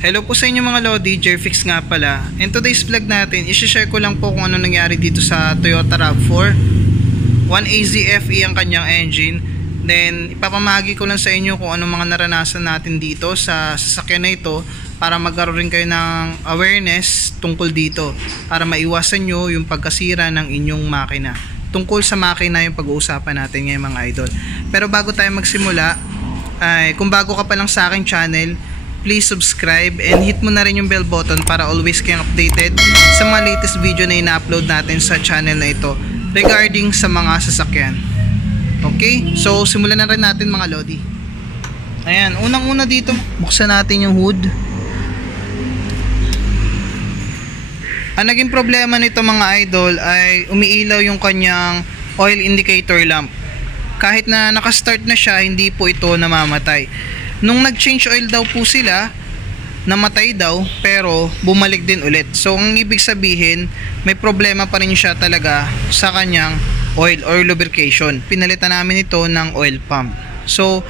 Hello po sa inyo mga Lodi, Jerfix nga pala. In today's vlog natin, isi-share ko lang po kung ano nangyari dito sa Toyota RAV4. 1AZ FE E ang kanyang engine. Then, ipapamahagi ko lang sa inyo kung ano mga naranasan natin dito sa sasakyan na ito para magkaroon rin kayo ng awareness tungkol dito para maiwasan nyo yung pagkasira ng inyong makina. Tungkol sa makina yung pag-uusapan natin ngayon mga idol. Pero bago tayo magsimula, ay kung bago ka pa lang sa aking channel, please subscribe and hit mo na rin yung bell button para always kayong updated sa mga latest video na ina-upload natin sa channel na ito regarding sa mga sasakyan. Okay? So, simulan na rin natin mga Lodi. Ayan, unang-una dito, buksan natin yung hood. Ang naging problema nito mga idol ay umiilaw yung kanyang oil indicator lamp. Kahit na nakastart na siya, hindi po ito namamatay. Nung nag-change oil daw po sila, namatay daw pero bumalik din ulit. So ang ibig sabihin, may problema pa rin siya talaga sa kanyang oil or lubrication. Pinalitan namin ito ng oil pump. So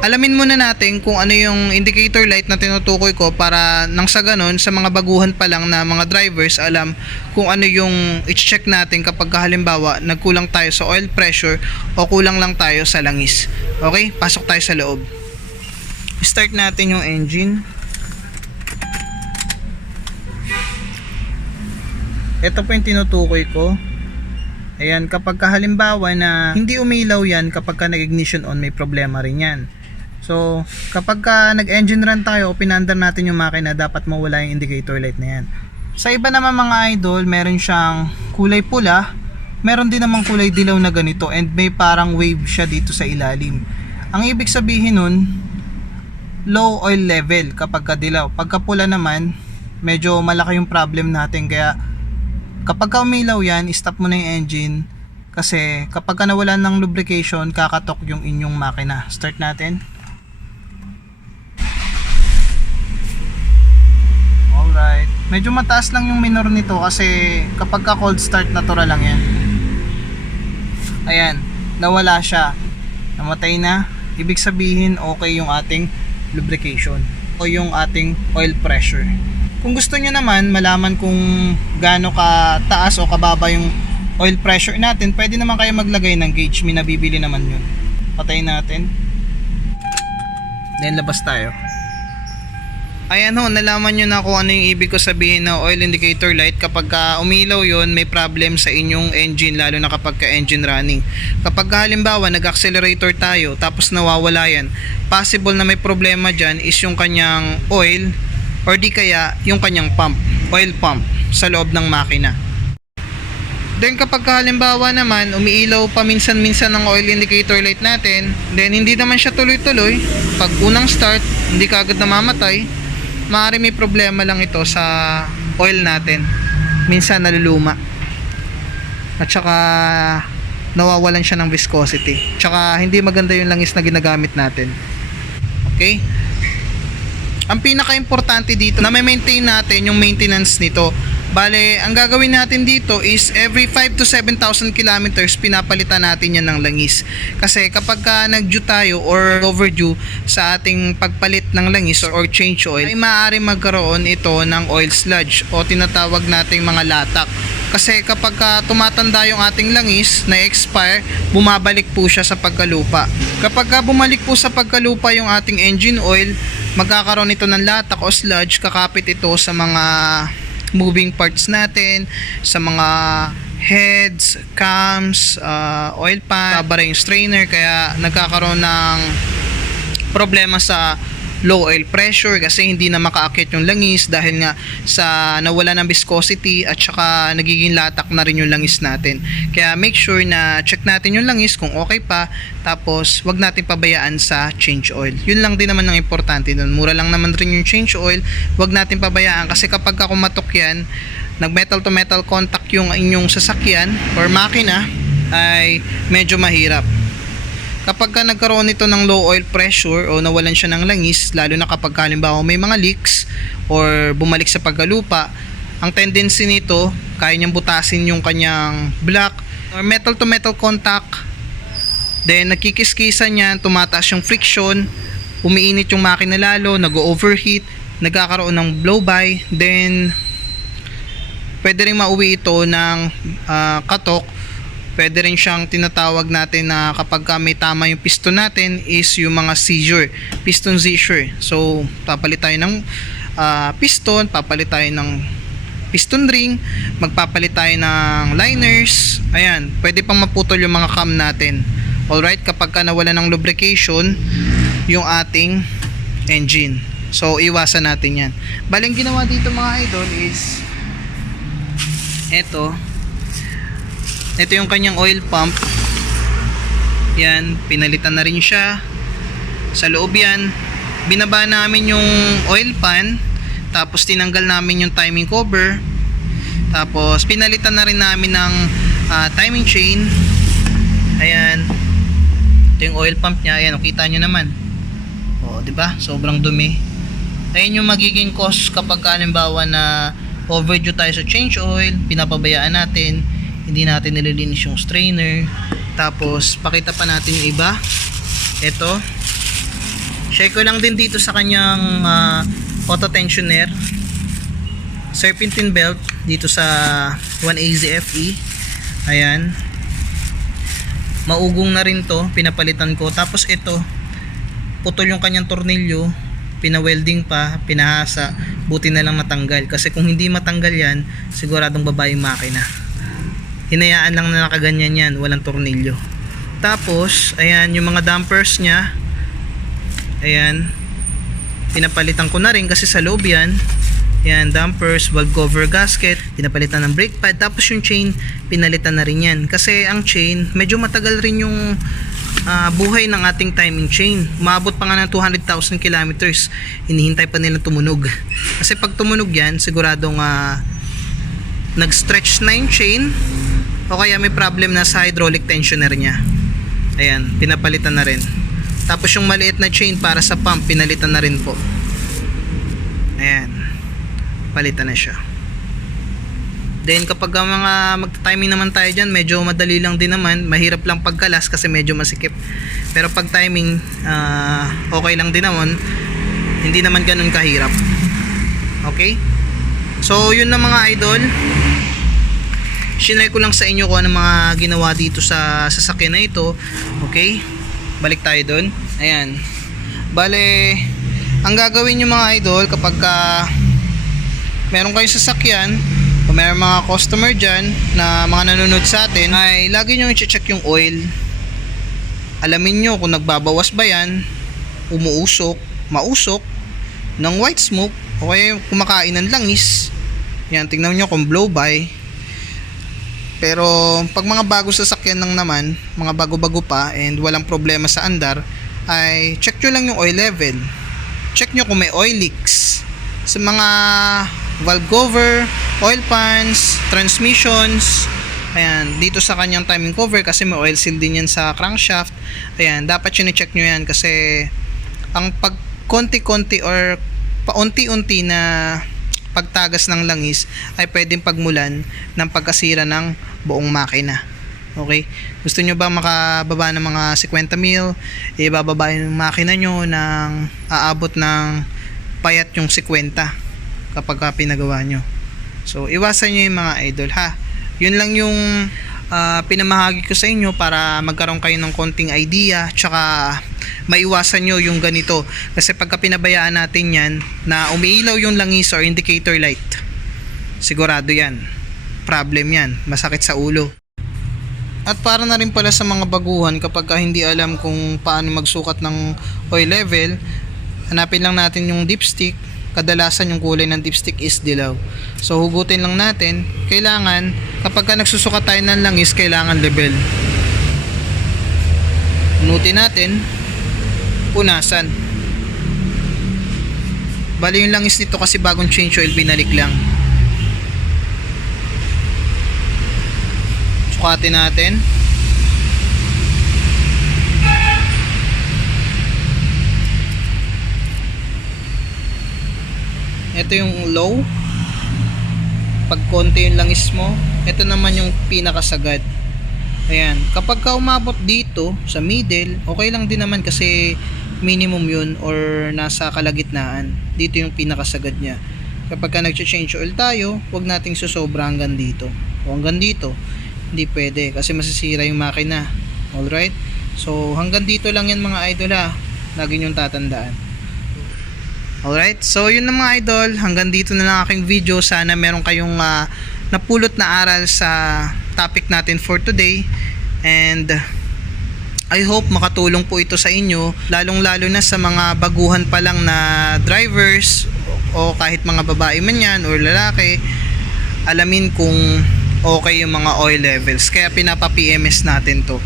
alamin muna natin kung ano yung indicator light na tinutukoy ko para nang sa ganon sa mga baguhan pa lang na mga drivers alam kung ano yung i-check natin kapag halimbawa nagkulang tayo sa oil pressure o kulang lang tayo sa langis. Okay? Pasok tayo sa loob. Start natin yung engine. Ito po yung tinutukoy ko. Ayan, kapag ka halimbawa na hindi umilaw yan kapag ka nag-ignition on, may problema rin yan. So, kapag ka nag-engine run tayo o natin yung makina, dapat mawala yung indicator light na yan. Sa iba naman mga idol, meron siyang kulay pula, meron din namang kulay dilaw na ganito and may parang wave siya dito sa ilalim. Ang ibig sabihin nun, low oil level kapag ka dilaw. Pagka pula naman, medyo malaki yung problem natin kaya kapag ka umilaw yan, stop mo na yung engine kasi kapag ka nawalan ng lubrication, kakatok yung inyong makina. Start natin. Alright. Medyo mataas lang yung minor nito kasi kapag ka cold start, natural lang yan. Ayan, nawala siya. Namatay na. Ibig sabihin, okay yung ating lubrication o yung ating oil pressure. Kung gusto nyo naman malaman kung gaano ka taas o kababa yung oil pressure natin, pwede naman kayo maglagay ng gauge. May nabibili naman yun. Patayin natin. Then labas tayo. Ayan ho, nalaman nyo na kung ano yung ibig ko sabihin na oil indicator light. Kapag ka umilaw yon may problem sa inyong engine, lalo na kapag ka engine running. Kapag ka halimbawa nag-accelerator tayo, tapos nawawala yan, possible na may problema dyan is yung kanyang oil or di kaya yung kanyang pump, oil pump sa loob ng makina. Then kapag halimbawa naman umiilaw pa minsan-minsan ng oil indicator light natin, then hindi naman siya tuloy-tuloy, pag unang start, hindi ka agad namamatay, maaari may problema lang ito sa oil natin. Minsan naluluma. At saka nawawalan siya ng viscosity. Tsaka hindi maganda yung langis na ginagamit natin. Okay? ang pinaka-importante dito na may maintain natin yung maintenance nito. Bale, ang gagawin natin dito is every 5 to 7,000 kilometers pinapalitan natin yan ng langis. Kasi kapag ka nag-due tayo or overdue sa ating pagpalit ng langis or, change oil, ay maaari magkaroon ito ng oil sludge o tinatawag nating mga latak. Kasi kapag ka tumatanda yung ating langis na expire, bumabalik po siya sa pagkalupa. Kapag ka bumalik po sa pagkalupa yung ating engine oil, magkakaroon ito ng latak o sludge, kakapit ito sa mga moving parts natin, sa mga heads, cams, uh, oil pan, babara yung strainer, kaya nagkakaroon ng problema sa low oil pressure kasi hindi na makaakit yung langis dahil nga sa nawala ng viscosity at saka nagiging latak na rin yung langis natin. Kaya make sure na check natin yung langis kung okay pa tapos wag natin pabayaan sa change oil. Yun lang din naman ang importante doon. Mura lang naman rin yung change oil. Wag natin pabayaan kasi kapag kumatok yan, nag metal to metal contact yung inyong sasakyan or makina ay medyo mahirap kapag ka nagkaroon nito ng low oil pressure o nawalan siya ng langis, lalo na kapag halimbawa may mga leaks or bumalik sa pagkalupa, ang tendency nito, kaya niyang butasin yung kanyang block or metal to metal contact. Then nagkikiskisan yan, tumataas yung friction, umiinit yung makina lalo, nag-overheat, nagkakaroon ng blow by, then pwede rin mauwi ito ng ah, katok pwede rin siyang tinatawag natin na kapag ka may tama yung piston natin is yung mga seizure, piston seizure. So, papalit tayo ng ah, piston, papalit tayo ng piston ring, magpapalit tayo ng liners. Ayan, pwede pang maputol yung mga cam natin. Alright, kapag ka nawala ng lubrication yung ating engine. So, iwasan natin yan. Baling ginawa dito mga idol is eto ito yung kanyang oil pump. Yan pinalitan na rin siya. Sa loob yan binaba namin yung oil pan tapos tinanggal namin yung timing cover. Tapos pinalitan na rin namin ng ah, timing chain. Ayan. Ito yung oil pump niya. Ayan o kita nyo naman. O di ba? Sobrang dumi. Ayun yung magiging cost kapag halimbawa na overdue tayo sa change oil pinapabayaan natin hindi natin nililinis yung strainer. Tapos pakita pa natin yung iba. Ito. Share ko lang din dito sa kanyang ah, auto tensioner serpentine belt dito sa 1AZ FE ayan. Maugong na rin to. Pinapalitan ko. Tapos ito putol yung kanyang tornilyo. Pina-welding pa. Pinahasa. Buti na lang matanggal. Kasi kung hindi matanggal yan siguradong babae makina hinayaan lang na nakaganyan yan walang tornilyo. Tapos ayan yung mga dampers nya ayan pinapalitan ko na rin kasi sa loob yan. Yan dampers, valve cover gasket pinapalitan ng brake pad tapos yung chain pinalitan na rin yan. Kasi ang chain medyo matagal rin yung ah, buhay ng ating timing chain. Umabot pa nga ng 200,000 kilometers. Hinihintay pa nilang tumunog. Kasi pag tumunog yan siguradong ah, nag-stretch na yung chain o kaya may problem na sa hydraulic tensioner niya. Ayan, pinapalitan na rin. Tapos yung maliit na chain para sa pump pinalitan na rin po. Ayan palitan na siya. Then kapag mga magta-timing naman tayo dyan medyo madali lang din naman. Mahirap lang pagkalas kasi medyo masikip. Pero pag timing ah, okay lang din naman. Hindi naman ganun kahirap. Okay? So yun na mga idol shinare ko lang sa inyo kung ano mga ginawa dito sa sasakyan na ito. Okay? Balik tayo doon ayan. Bale ang gagawin nyo mga idol kapag ka meron kayong sasakyan o meron mga customer dyan na mga nanonood sa atin ay lagi nyo i-check yung oil. Alamin nyo kung nagbabawas ba yan umuusok, mausok ng white smoke o kaya kumakain ng langis. Yan, tingnan nyo kung blow by pero pag mga bago sasakyan lang naman, mga bago-bago pa and walang problema sa andar, ay check nyo lang yung oil level. Check nyo kung may oil leaks. Sa mga valve cover, oil pans, transmissions, ayan, dito sa kanyang timing cover kasi may oil seal din yan sa crankshaft. Ayan, dapat yun i-check nyo yan kasi ang pag konti-konti or paunti-unti na pagtagas ng langis ay pwedeng pagmulan ng pagkasira ng buong makina. Okay? Gusto nyo ba makababa ng mga 50 mil? Ibababa yung makina nyo ng aabot ng payat yung 50 kapag ka pinagawa nyo. So, iwasan nyo yung mga idol ha. Yun lang yung ah, pinamahagi ko sa inyo para magkaroon kayo ng konting idea tsaka maiwasan nyo yung ganito. Kasi pagka pinabayaan natin yan na umiilaw yung langis or indicator light sigurado yan. Problem yan. Masakit sa ulo. At para na rin pala sa mga baguhan kapag ka hindi alam kung paano magsukat ng oil level hanapin lang natin yung dipstick. Kadalasan yung kulay ng dipstick is dilaw. So hugutin lang natin. Kailangan kapag ka nagsusukat tayo ng langis kailangan level. Nutin natin punasan. Bali yung langis nito kasi bagong change oil binalik lang. Sukatin natin. Ito yung low. Pag konti yung langis mo ito naman yung pinakasagad. Ayan. Kapag ka umabot dito sa middle okay lang din naman kasi minimum yun or nasa kalagitnaan. Dito yung pinakasagad niya. Kapag ka nag-change oil tayo, huwag nating susobra hanggang dito. O hanggang dito. Hindi pwede kasi masisira yung makina. Alright? So hanggang dito lang yan mga idol ha. Lagi yung tatandaan. Alright? So yun na mga idol. Hanggang dito na lang aking video. Sana meron kayong ah, napulot na aral sa topic natin for today. And I hope makatulong po ito sa inyo, lalong-lalo na sa mga baguhan pa lang na drivers o kahit mga babae man yan or lalaki, alamin kung okay yung mga oil levels. Kaya pinapa-PMS natin to.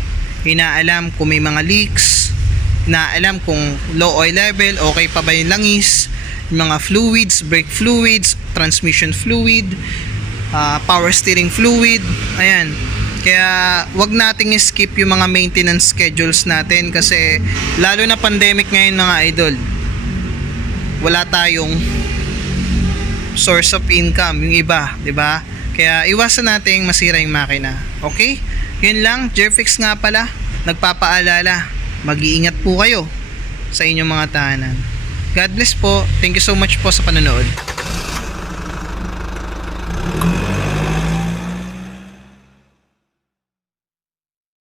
Inaalam kung may mga leaks, inaalam kung low oil level, okay pa ba yung langis, yung mga fluids, brake fluids, transmission fluid, ah, power steering fluid, ayan. Kaya wag nating skip yung mga maintenance schedules natin kasi lalo na pandemic ngayon mga idol. Wala tayong source of income yung iba, 'di ba? Kaya iwasan nating masira yung makina. Okay? Yun lang, Jerfix nga pala. Nagpapaalala, mag-iingat po kayo sa inyong mga tahanan. God bless po. Thank you so much po sa panonood.